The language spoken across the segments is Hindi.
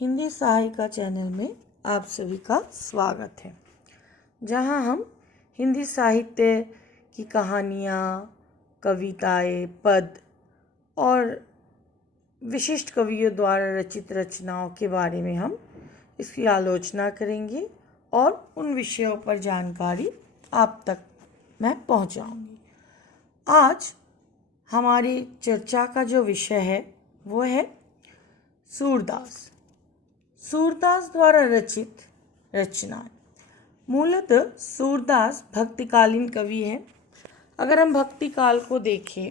हिंदी सहायिका चैनल में आप सभी का स्वागत है, जहां हम हिंदी साहित्य की कहानियाँ, कविताएं, पद और विशिष्ट कवियों द्वारा रचित रचनाओं के बारे में हम इसकी आलोचना करेंगे और उन विषयों पर जानकारी आप तक मैं पहुंचाऊंगी। आज हमारी चर्चा का जो विषय है वो है सूरदास। सूरदास द्वारा रचित रचनाएं। मूलतः सूरदास भक्तिकालीन कवि है। अगर हम भक्ति काल को देखें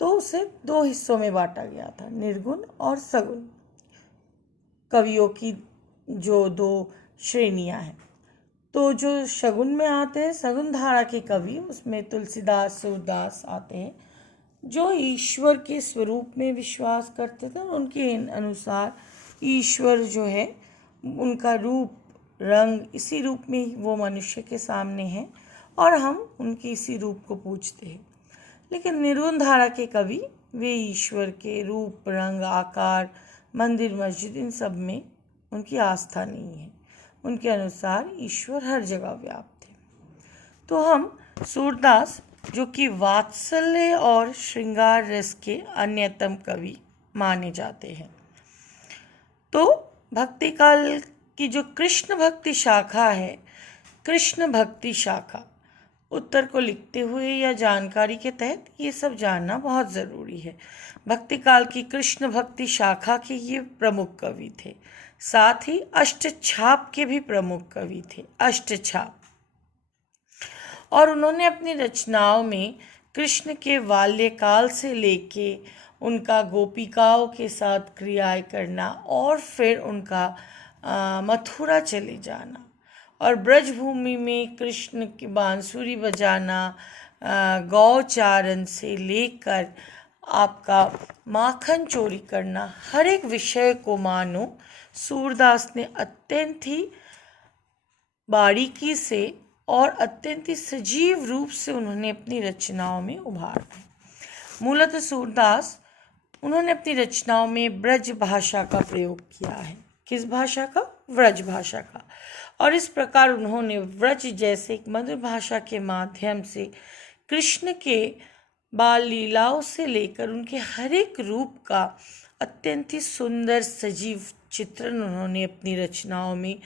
तो उसे दो हिस्सों में बांटा गया था, निर्गुण और सगुण कवियों की जो दो श्रेणियां हैं। तो जो शगुन में आते हैं, सगुन धारा के कवि, उसमें तुलसीदास, सूरदास आते हैं, जो ईश्वर के स्वरूप में विश्वास करते थे और उनके अनुसार ईश्वर जो है उनका रूप रंग इसी रूप में वो मनुष्य के सामने है और हम उनके इसी रूप को पूजते हैं। लेकिन निर्गुण धारा के कवि वे ईश्वर के रूप रंग आकार मंदिर मस्जिद इन सब में उनकी आस्था नहीं है। उनके अनुसार ईश्वर हर जगह व्याप्त है। तो हम सूरदास, जो कि वात्सल्य और श्रृंगार रस के अन्यतम कवि माने जाते हैं, तो भक्ति काल की जो कृष्ण भक्ति शाखा है, कृष्ण भक्ति शाखा उत्तर को लिखते हुए या जानकारी के तहत ये सब जानना बहुत ज़रूरी है। भक्ति काल की कृष्ण भक्ति शाखा के ये प्रमुख कवि थे। साथ ही अष्टछाप के भी प्रमुख कवि थे, अष्टछाप। और उन्होंने अपनी रचनाओं में कृष्ण के बाल्यकाल से लेके उनका गोपिकाओं के साथ क्रियाएं करना और फिर उनका मथुरा चले जाना और ब्रजभूमि में कृष्ण की बांसुरी बजाना, गौचारण से लेकर आपका माखन चोरी करना, हर एक विषय को मानो सूरदास ने अत्यंत ही बारीकी से और अत्यंत ही सजीव रूप से उन्होंने अपनी रचनाओं में उभारा है। मूलतः सूरदास उन्होंने अपनी रचनाओं में ब्रज भाषा का प्रयोग किया है। किस भाषा का? व्रज भाषा का। और इस प्रकार उन्होंने व्रज जैसे एक मधुर भाषा के माध्यम से कृष्ण के बाल लीलाओं से लेकर उनके हर एक रूप का अत्यंत ही सुंदर सजीव चित्रण उन्होंने अपनी रचनाओं में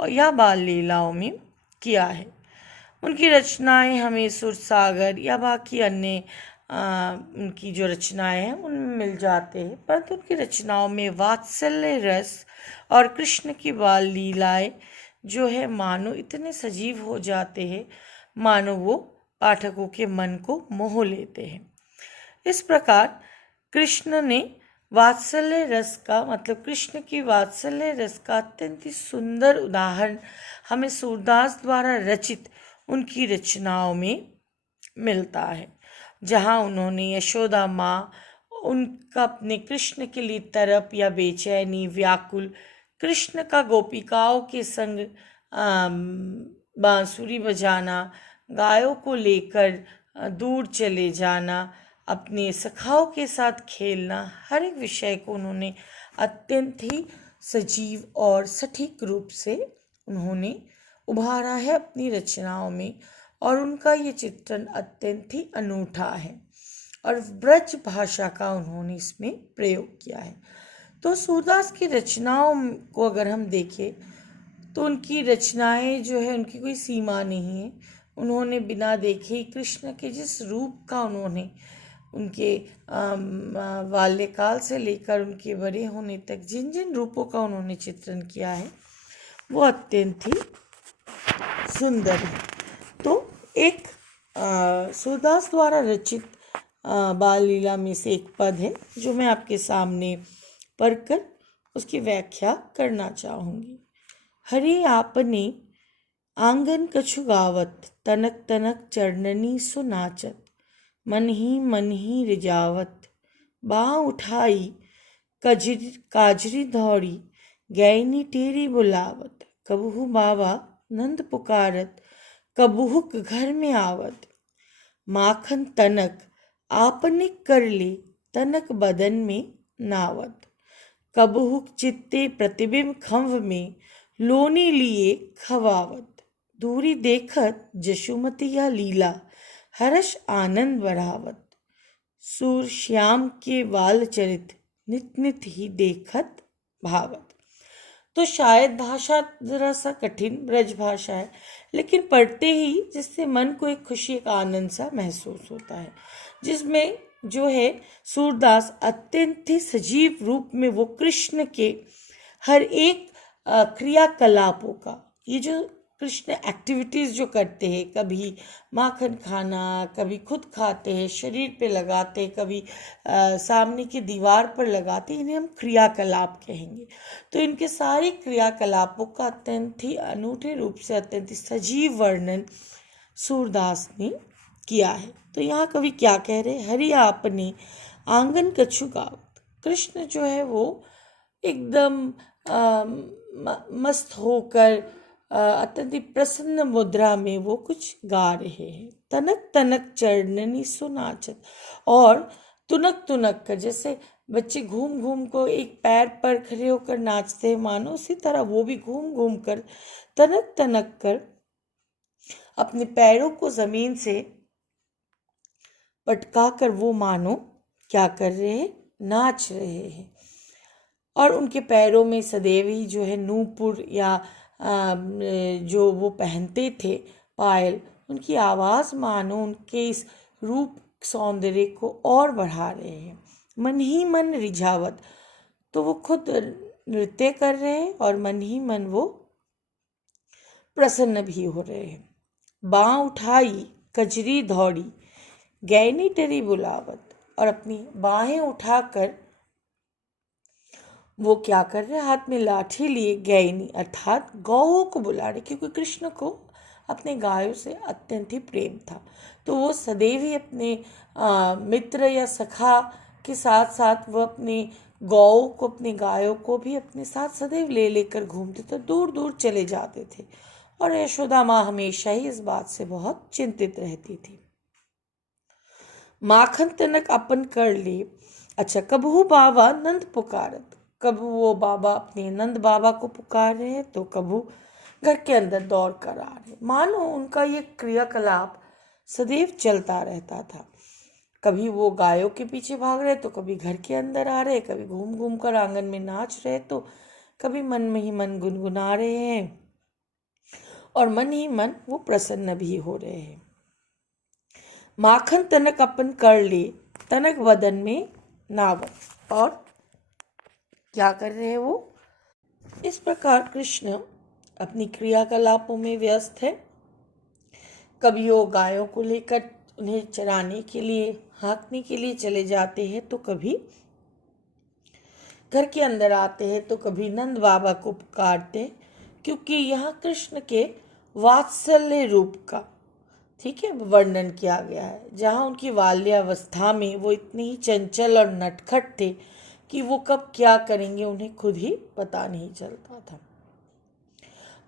और या बाल लीलाओं में किया है। उनकी रचनाएं हमें सुरसागर या बाकी अन्य उनकी जो रचनाएं हैं उनमें मिल जाते हैं, परंतु उनकी रचनाओं में वात्सल्य रस और कृष्ण की बाल लीलाएं जो है मानो इतने सजीव हो जाते हैं, मानो वो पाठकों के मन को मोह लेते हैं। इस प्रकार कृष्ण ने वात्सल्य रस का मतलब कृष्ण की वात्सल्य रस का अत्यंत ही सुंदर उदाहरण हमें सूरदास द्वारा रचित उनकी रचनाओं में मिलता है, जहाँ उन्होंने यशोदा माँ, उनका अपने कृष्ण के लिए तरप या बेचैनी व्याकुल, कृष्ण का गोपिकाओं के संग बांसुरी बजाना, गायों को लेकर दूर चले जाना, अपने सखाओं के साथ खेलना, हर एक विषय को उन्होंने अत्यंत ही सजीव और सटीक रूप से उन्होंने उभारा है अपनी रचनाओं में और उनका ये चित्रण अत्यंत ही अनूठा है और ब्रज भाषा का उन्होंने इसमें प्रयोग किया है। तो सूरदास की रचनाओं को अगर हम देखें तो उनकी रचनाएं जो है उनकी कोई सीमा नहीं है। उन्होंने बिना देखे कृष्ण के जिस रूप का उन्होंने उनके बाल्यकाल से लेकर उनके बड़े होने तक जिन जिन रूपों का उन्होंने चित्रण किया है वो अत्यंत ही सुंदर है। तो एक सूरदास द्वारा रचित बाल लीला में से एक पद है जो मैं आपके सामने पढ़कर उसकी व्याख्या करना चाहूँगी। हरि आपने आंगन कछु गावत, तनक तनक चरणनी सो नाचत, मन ही रिजावत, बाँ उठाई काजरी दौड़ी, गैनी टेरी बुलावत, कबहू बाबा नंद पुकारत, कबहुक घर में आवत, माखन तनक आपने कर ले, तनक बदन में नावत, कबहु चित्ते प्रतिबिंब खंभ में, लोनी लिए खवावत। दूरी देखत जशुमती यह लीला, हर्ष आनंद बढ़ावत। सूर श्याम के वाल चरित, नित नित ही देखत भावत। तो शायद भाषा जरा सा कठिन ब्रज भाषा है, लेकिन पढ़ते ही जिससे मन को एक खुशी, एक आनंद सा महसूस होता है, जिसमें जो है सूरदास अत्यंत ही सजीव रूप में वो कृष्ण के हर एक क्रियाकलापों का, ये जो कृष्ण एक्टिविटीज़ जो करते हैं, कभी माखन खाना, कभी खुद खाते हैं, शरीर पे लगाते, कभी सामने की दीवार पर लगाते, इन्हें हम क्रियाकलाप कहेंगे। तो इनके सारे क्रियाकलापों का अत्यंत ही अनूठे रूप से, अत्यंत ही सजीव वर्णन सूरदास ने किया है। तो यहाँ कवि क्या कह रहे, हरि आपने आंगन कछु गावत। कृष्ण जो है वो एकदम मस्त होकर अत्यंत प्रसन्न मुद्रा में वो कुछ गा रहे हैं। तनक तनक चरणनी सुनाचत, और तुनक तुनक कर, जैसे बच्चे घूम घूम को एक पैर पर खड़े होकर नाचते हैं, मानो उसी तरह वो भी घूम घूम कर, तनक तनक कर अपने पैरों को जमीन से पटका कर वो मानो क्या कर रहे हैं, नाच रहे हैं। और उनके पैरों में सदैव ही जो है नूपुर या जो वो पहनते थे पायल, उनकी आवाज़ मानो उनके इस रूप सौंदर्य को और बढ़ा रहे हैं। मन ही मन रिझावत, तो वो खुद नृत्य कर रहे हैं और मन ही मन वो प्रसन्न भी हो रहे हैं। बाँ उठाई कजरी दौड़ी, गैनी डरी बुलावत, और अपनी बाहें उठाकर वो क्या कर रहे हैं, हाथ में लाठी लिए गैनी अर्थात गौओं को बुला रहे, क्योंकि कृष्ण को अपने गायों से अत्यंत ही प्रेम था। तो वो सदैव ही अपने मित्र या सखा के साथ साथ वो अपने गौओं को, अपनी गायों को भी अपने साथ सदैव ले लेकर घूमते थे, दूर दूर चले जाते थे। और यशोदा माँ हमेशा ही इस बात से बहुत चिंतित रहती थी। माखन तनक अपन कर ले, अच्छा कबहू बाबा नंद पुकारत, कब वो बाबा अपने नंद बाबा को पुकार रहे हैं, तो कबू घर के अंदर दौड़ कर आ रहे। मानो उनका ये क्रियाकलाप सदैव चलता रहता था। कभी वो गायों के पीछे भाग रहे, तो कभी घर के अंदर आ रहे, कभी घूम घूम कर आंगन में नाच रहे, तो कभी मन में ही मन गुनगुना रहे हैं, और मन ही मन वो प्रसन्न भी हो रहे हैं। माखन तनक अपन कर ले, तनक वदन में नावत, और क्या कर रहे हैं वो, इस प्रकार कृष्ण अपनी क्रियाकलापों में व्यस्त है। कभी वो गायों को लेकर उन्हें चराने के लिए, हाँकने के लिए चले जाते हैं, तो कभी घर के अंदर आते हैं, तो कभी नंद बाबा को पुकारते, क्योंकि यहाँ कृष्ण के वात्सल्य रूप का, ठीक है, वर्णन किया गया है। जहाँ उनकी बाल्यावस्था में वो इतने ही चंचल और नटखट थे कि वो कब क्या करेंगे उन्हें खुद ही पता नहीं चलता था।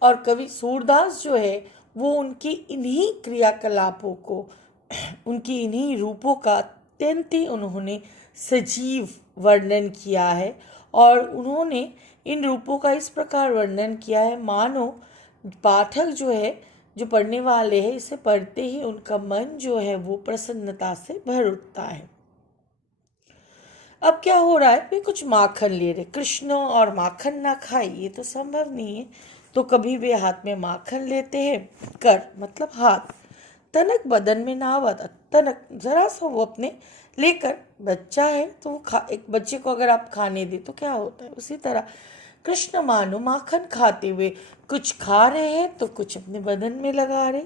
और कवि सूरदास जो है वो उनकी इन्हीं क्रियाकलापों को, उनकी इन्हीं रूपों का अत्यंत ही उन्होंने सजीव वर्णन किया है, और उन्होंने इन रूपों का इस प्रकार वर्णन किया है मानो पाठक जो है, जो पढ़ने वाले हैं, इसे पढ़ते ही उनका मन जो है वो प्रसन्नता से भर उठता है। अब क्या हो रहा है, वे कुछ माखन ले रहे, कृष्ण और माखन ना खाए ये तो संभव नहीं है, तो कभी वे हाथ में माखन लेते हैं, कर मतलब हाथ, तनक बदन में नावत, तनक जरा सा वो अपने लेकर, बच्चा है तो वो एक बच्चे को अगर आप खाने दे तो क्या होता है, उसी तरह कृष्ण मानो माखन खाते हुए कुछ खा रहे हैं तो कुछ अपने बदन में लगा रहे,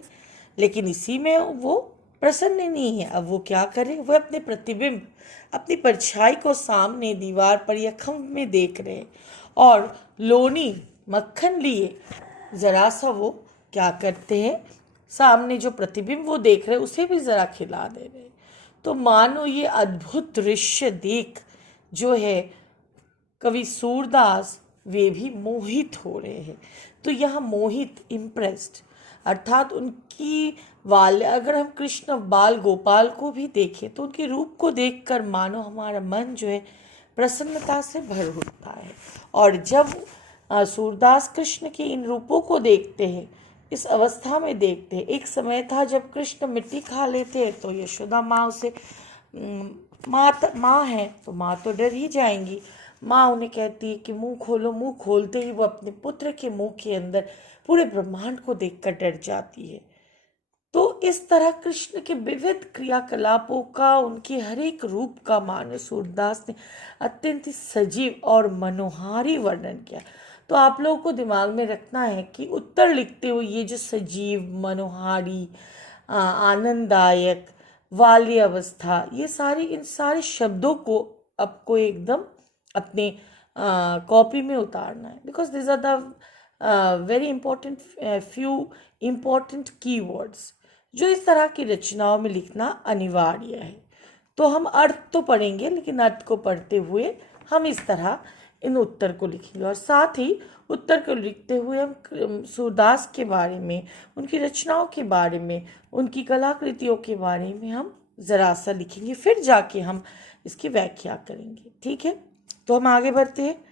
लेकिन इसी में वो प्रसन्न नहीं है। अब वो क्या करे, वो अपने प्रतिबिंब, अपनी परछाई को सामने दीवार पर या खंभ में देख रहे, और लोनी मक्खन लिए जरा सा वो क्या करते हैं, सामने जो प्रतिबिंब वो देख रहे उसे भी जरा खिला दे रहे। तो मानो ये अद्भुत दृश्य देख जो है कवि सूरदास वे भी मोहित हो रहे हैं। तो यह मोहित, इम्प्रेस्ड, अर्थात उनकी अगर हम कृष्ण बाल गोपाल को भी देखें तो उनके रूप को देखकर मानो हमारा मन जो है प्रसन्नता से भर उठता है। और जब सूरदास कृष्ण के इन रूपों को देखते हैं, इस अवस्था में देखते हैं, एक समय था जब कृष्ण मिट्टी खा लेते हैं तो यशोदा माँ उसे माँ है तो माँ तो डर ही जाएंगी। माँ उन्हें कहती है कि मुंह खोलो। मुंह खोलते ही वो अपने पुत्र के मुंह के अंदर पूरे ब्रह्मांड को देखकर डर जाती है। तो इस तरह कृष्ण के विविध क्रियाकलापों का, उनके हर एक रूप का मानस सूरदास ने अत्यंत सजीव और मनोहारी वर्णन किया। तो आप लोगों को दिमाग में रखना है कि उत्तर लिखते हुए ये जो सजीव, मनोहारी, आनंददायक, वाली अवस्था, ये इन सारे शब्दों को आपको एकदम अपने कॉपी में उतारना है, because this are the very important few important keywords जो इस तरह की रचनाओं में लिखना अनिवार्य है। तो हम अर्थ तो पढ़ेंगे, लेकिन अर्थ को पढ़ते हुए हम इस तरह इन उत्तर को लिखेंगे। और साथ ही उत्तर को लिखते हुए हम सूरदास के बारे में, उनकी रचनाओं के बारे में, उनकी कलाकृतियों के बारे में हम ज़रा सा लिखेंगे, फिर जाके हम इसकी व्याख्या करेंगे। ठीक है, तो हम आगे बढ़ते हैं।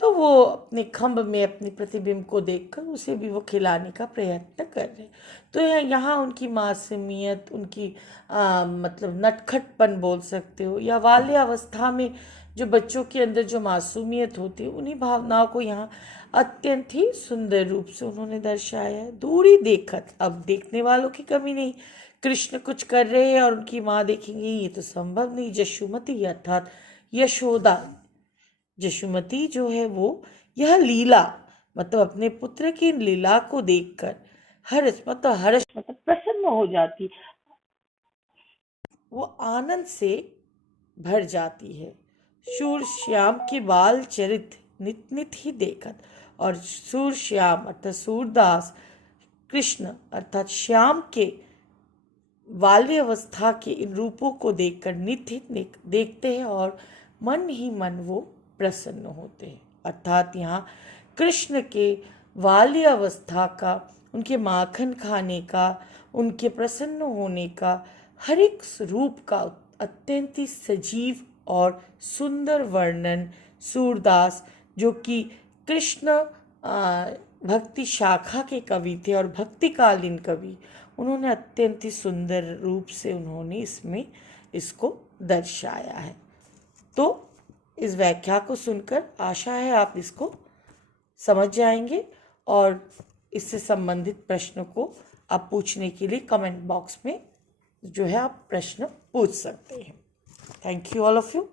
तो वो अपने खम्भ में अपने प्रतिबिंब को देखकर उसे भी वो खिलाने का प्रयत्न कर रहे। तो यहाँ उनकी मासूमियत, उनकी मतलब नटखटपन बोल सकते हो, या बाल्य अवस्था में जो बच्चों के अंदर जो मासूमियत होती है, उन्हीं भावनाओं को यहाँ अत्यंत ही सुंदर रूप से उन्होंने दर्शाया है। दूरी देखत, अब देखने वालों की कमी नहीं। कृष्ण कुछ कर रहे हैं और उनकी माँ देखेंगे, ये तो संभव नहीं। जशुमती अर्थात यशोदा, जशुमती जो है वो यह लीला मतलब अपने पुत्र की लीला को देखकर हर्ष मतलब प्रसन्न हो जाती, वो आनंद से भर जाती है। शूर श्याम के बाल चरित नित नित ही देखत, और सूर श्याम अर्थात सूरदास कृष्ण अर्थात श्याम के बाल्य अवस्था के इन रूपों को देखकर नित ही देखते हैं और मन ही मन वो प्रसन्न होते हैं। अर्थात यहाँ कृष्ण के बाल्य अवस्था का, उनके माखन खाने का, उनके प्रसन्न होने का हर एक रूप का अत्यंत ही सजीव और सुंदर वर्णन सूरदास, जो कि कृष्ण भक्ति शाखा के कवि थे और भक्तिकालीन कवि, उन्होंने अत्यंत ही सुंदर रूप से उन्होंने इसमें इसको दर्शाया है। तो इस व्याख्या को सुनकर आशा है आप इसको समझ जाएंगे और इससे संबंधित प्रश्न को आप पूछने के लिए कमेंट बॉक्स में जो है आप प्रश्न पूछ सकते हैं। Thank you all of you.